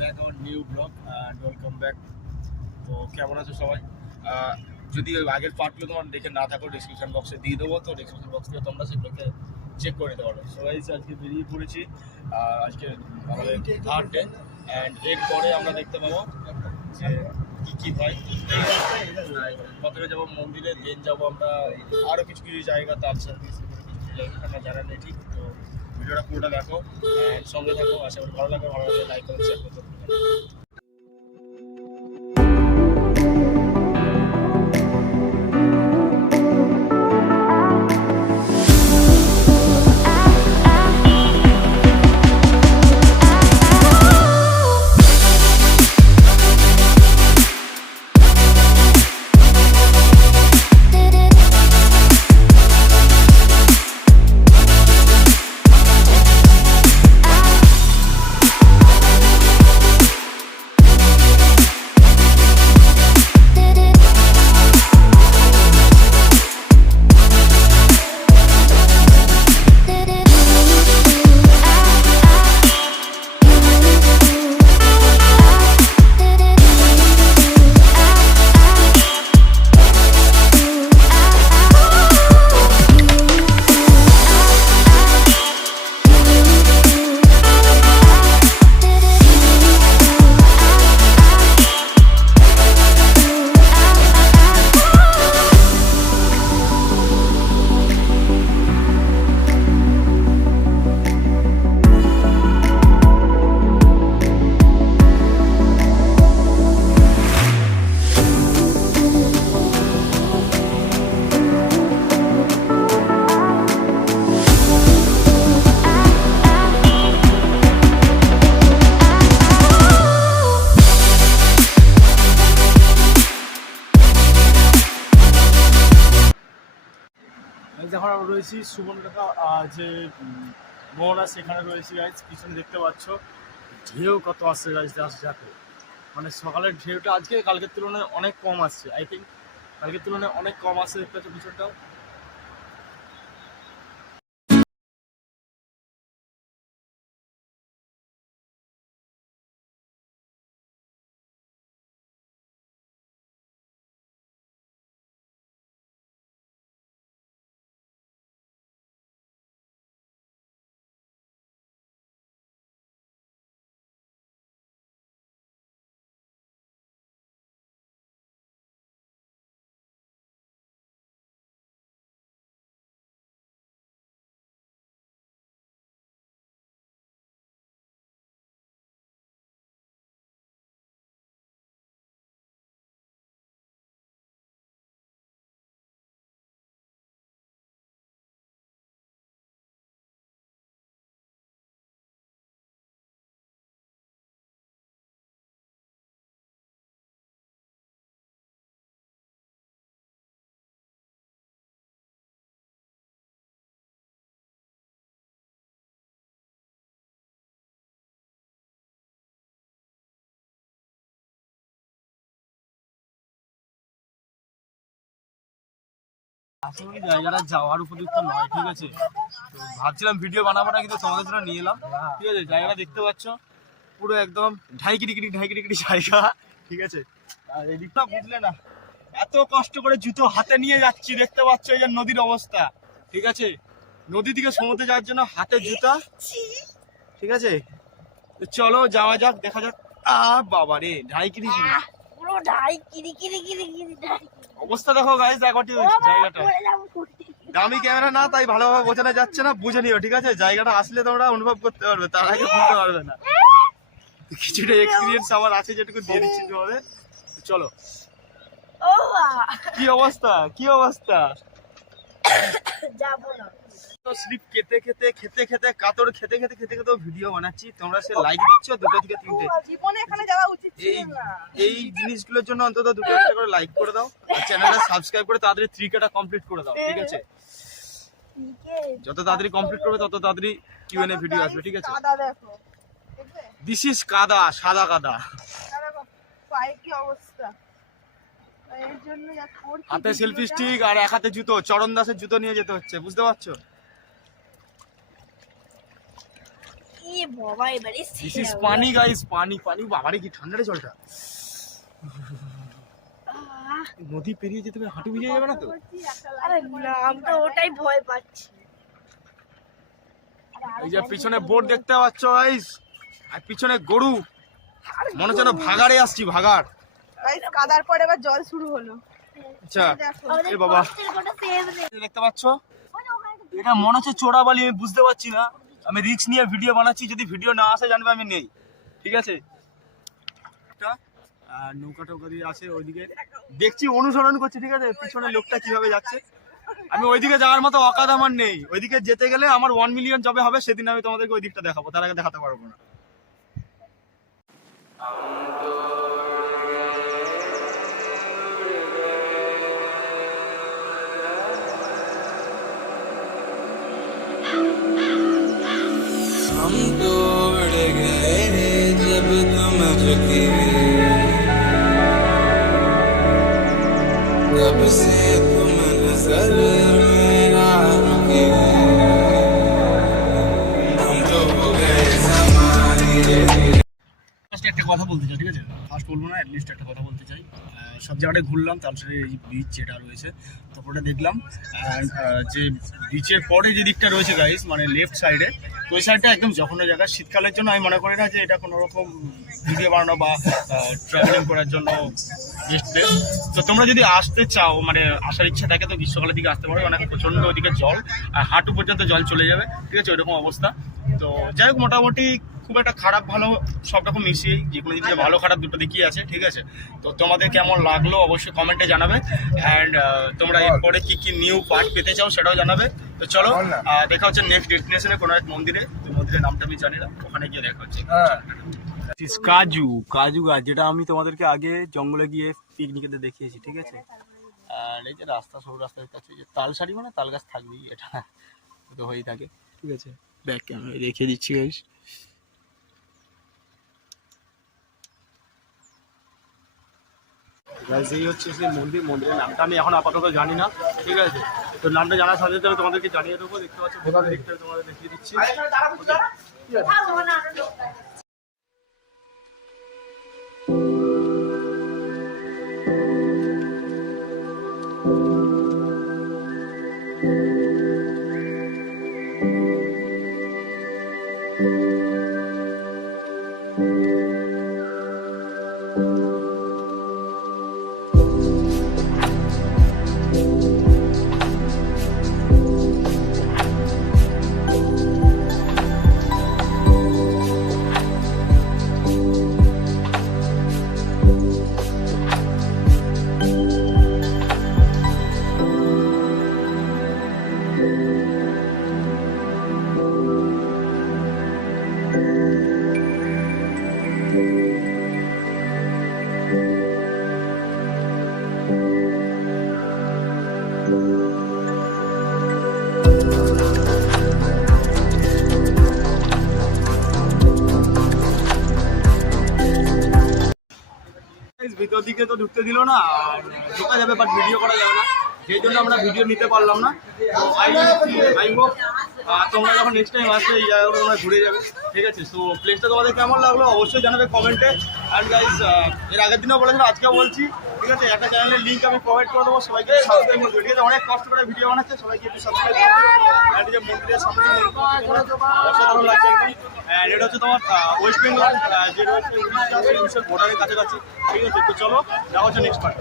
Back our new blog and welcome back. তো কেমন আছো সবাই? যদি ওই আগের পার্টগুলো তোমার দেখে না থাকো ডিসক্রিপশন বক্সে দিয়ে দেবো, তো ডিসক্রিপশন বক্স থেকে তোমরা সেগুলোকে চেক করে নিতে পারো। সবাই আজকে বেরিয়ে পড়েছি, আজকে আমাদের থার্ড ডে অ্যান্ড এরপরে আমরা দেখতে পাবো যে কী কী হয়। প্রথমে যাবো মন্দিরে, দেন যাবো আমরা আরও কিছু কিছু জায়গা, তার সাথে জায়গা জানা নেই ঠিক। তো ভিডিওটা পুরোটা দেখো, সঙ্গে থাকো, আশা করি ভালো লাগবে। ভালো লাগলে লাইক করো, শেয়ার করতে। এখন আমরা রয়েছি সুবর্ণরেখা যে মোহনা, সেখানে রয়েছি গাইজ। পিছনে দেখতে পাচ্ছ ঢেউ কত আসছে গাইজ, যাতে মানে সকালের ঢেউটা আজকে কালকের তুলনায় অনেক কম আসছে। আই থিঙ্ক কালকের তুলনায় অনেক কম আসছে, দেখতে পাচ্ছ পিছনটাও। আসলে জায়গাটা যাওয়ার উপযুক্ত নয়, ঠিক আছে। তো ভাবছিলাম ভিডিও বানাবো না, কিন্তু তোমাদের জন্য নিয়ে এলাম, ঠিক আছে। জায়গাটা দেখতে পাচ্ছ পুরো একদম ঢাইকিরি জায়গা, ঠিক আছে। আর এদিকটা বুঝলে না, এত কষ্ট করে জুতো হাতে নিয়ে যাচ্ছি, দেখতে পাচ্ছ এই যে নদীর অবস্থা, ঠিক আছে। নদী থেকে সমুদ্রে যাওয়ার জন্য হাতে জুতা, ঠিক আছে। তো চলো যাওয়া যাক, দেখা যাক। বাবা রে, ঢাইকিরি পুরো ঢাইকিরি অবস্থা দেখো গাইস, দেখো জায়গাটা। দামি ক্যামেরা না, তাই ভালোভাবে বোঝানো যাচ্ছে না, বুঝে নিও, ঠিক আছে। জায়গাটা আসলে তোমরা অনুভব করতে পারবে, তার আগে বুঝতে পারবে না। কিছুটা এক্সপিরিয়েন্স আমার আছে, যেটুকু দিয়ে দিচ্ছি তোমাদের। চলো। কি অবস্থা, কি অবস্থা! যাবো না। স্লিপ খেতে খেতে কাতর খেতে খেতে ভিডিও বানাচ্ছি, তোমরা সে লাইক দিচ্ছ 2 থেকে 3টে। জীবনে এখানে যাওয়া উচিত ছিল না। এই জিনিসগুলোর জন্য অন্তত 2-1টা করে লাইক করে দাও, আর চ্যানেলটা সাবস্ক্রাইব করে তাড়াতাড়ি 3Kটা কমপ্লিট করে দাও, ঠিক আছে। যত তাড়াতাড়ি কমপ্লিট করবে তত তাড়াতাড়ি কিউএনএ ভিডিও আসবে, ঠিক আছে। কাদা দেখো, দিস ইজ কাদা, সাদা কাদা। পায়ে কি অবস্থা! হাতে সেলফি স্টিক আর এক হাতে জুতো, চরণ দাসের জুতো নিয়ে যেতে হচ্ছে, বুঝতে পারছো। ইয়ে বাবা এবারে দিস ইজ পানি গাইস, পানি পানি। বাবারে কি ঠান্ডা রে জলটা। নদী পেরিয়ে যেতে হবে, হাঁটু ভিজে যাবে না তো? আরে না, আমি তো ওটাই ভয় পাচ্ছি। এই যে পিছনে বোট দেখতে পাচ্ছ গাইস, আর পিছনে গরু, মনে হচ্ছে যেন ভাগাড়ে আসছি, ভাগাড়। গাইস কাদার পরে এবার জল শুরু হলো। আচ্ছা এ বাবা দেখতে পাচ্ছ, এটা মনে হচ্ছে চোরাবালি, আমি বুঝতে পারছি না। আমি রিস্ক নিয়ে ভিডিও বানাচ্ছি, যদি ভিডিও না আসে জানবে আমি নেই, ঠিক আছে? আর নৌকা টৌকা দিয়ে আছে ওইদিকে, দেখছি অনুসরণ করছি, ঠিক আছে? পিছনে লোকটা কিভাবে যাচ্ছে, আমি ওইদিকে যাওয়ার মতো অকাদ আমার নেই। ওইদিকে যেতে গেলে আমার 1 মিলিয়ন যবে হবে সেদিন আমি তোমাদেরকে ওই দিকটা দেখাবো, তার আগে দেখাতে পারবো না। हम दौड़ गए जब तुम झुकी, तब से तुम नजर मेरा रुकी, हम तो हो गए ज़माने। ফার্স্ট একটা কথা বলতে চাই, ঠিক আছে? ফার্স্ট বলবো না, অ্যাটলিস্ট একটা কথা বলতে চাই। সব জায়গাটায় ঘুরলাম, তারপরে এই বিচ যেটা রয়েছে তারপরে দেখলাম, অ্যান্ড যে বিচের পরে যে দিকটা রয়েছে গাইস, মানে লেফট সাইডে, ওই সাইডটা একদম জঘন্য জায়গা। শীতকালের জন্য আমি মনে করি না যে এটা কোনো রকম ভিডিও বানানো বা ট্রাভেলিং করার জন্য বেস্ট প্লেস। তো তোমরা যদি আসতে চাও, মানে আসার ইচ্ছা থাকে, তো গ্রীষ্মকালের দিকে আসতে পারো, অনেক প্রচণ্ড ওদিকে জল, আর হাঁটু পর্যন্ত জল চলে যাবে, ঠিক আছে? ওইরকম অবস্থা। তো যাই হোক, মোটামুটি খুব একটা খারাপ ভালো সব রকম মিশিয়ে, যে কোনো জিনিসে ভালো খারাপ দুটো দিকই আছে, ঠিক আছে? তো তোমাদের কেমন লাগলো অবশ্যই কমেন্টে জানাবে, অ্যান্ড তোমরা এরপরে কি কি নিউ পার্ট পেতে চাও সেটাও জানাবে। তো চলো দেখা হচ্ছে নেক্সট ডেস্টিনেশনে, কোনো এক মন্দিরে। তো মন্দিরের নামটা আমি জানি না, ওখানে গিয়ে দেখা হচ্ছে। কাজু কাজু গাছ, যেটা আমি তোমাদেরকে আগে জঙ্গলে গিয়ে পিকনিকেতে দেখিয়েছি, ঠিক আছে? আর এই যে রাস্তা, সব রাস্তার কাছে যে তাল সারি, মানে তাল গাছ থাকবেই, এটা তো হয়েই থাকে, ঠিক আছে? ব্যাক ক্যামেরায় দেখিয়ে দিচ্ছি গাইস। গাইস এই হচ্ছে সেই মন্দির, মন্দিরের নামটা আমি এখন আপাতত জানি না, ঠিক আছে? তো নামটা জানার সাথে সাথে তোমাদেরকে জানিয়ে দেবো। দেখতে পাচ্ছ দিকটা তোমাদের দেখিয়ে দিচ্ছি। ভিতর দিকে তো ঢুকতে দিল না, আর ঢোকা যাবে বাট ভিডিও করা যাবে না, সেই জন্য আমরা ভিডিও নিতে পারলাম না। আই হোপ তোমরা যখন নেক্সট টাইম আসবে এই জায়গাগুলো তোমরা ঘুরে যাবে, ঠিক আছে? তো প্লেসটা তোমাদের কেমন লাগলো অবশ্যই জানাবে কমেন্টে। অ্যান্ড গাইস এর আগের দিনও বলেছিলাম, আজকেও বলছি, ঠিক আছে? একটা চ্যানেলের লিঙ্ক আমি প্রোভাইড করে দেবো, সবাইকে সাবস্ক্রাইব করবে, ঠিক আছে? অনেক কষ্ট করে ভিডিও বানাচ্ছে, সবাইকে একটু সাবস্ক্রাইব করবে। অ্যান্ড যে মন্দিরের সামনে অসাধারণ লাগছে একদম। অ্যান্ড এটা হচ্ছে তোমার ওয়েস্ট বেঙ্গল, যে রয়েছে উড়িষ্যার বর্ডারের কাছাকাছি, ঠিক আছে? তো চলো দেখা হচ্ছে নেক্সট পার্ট।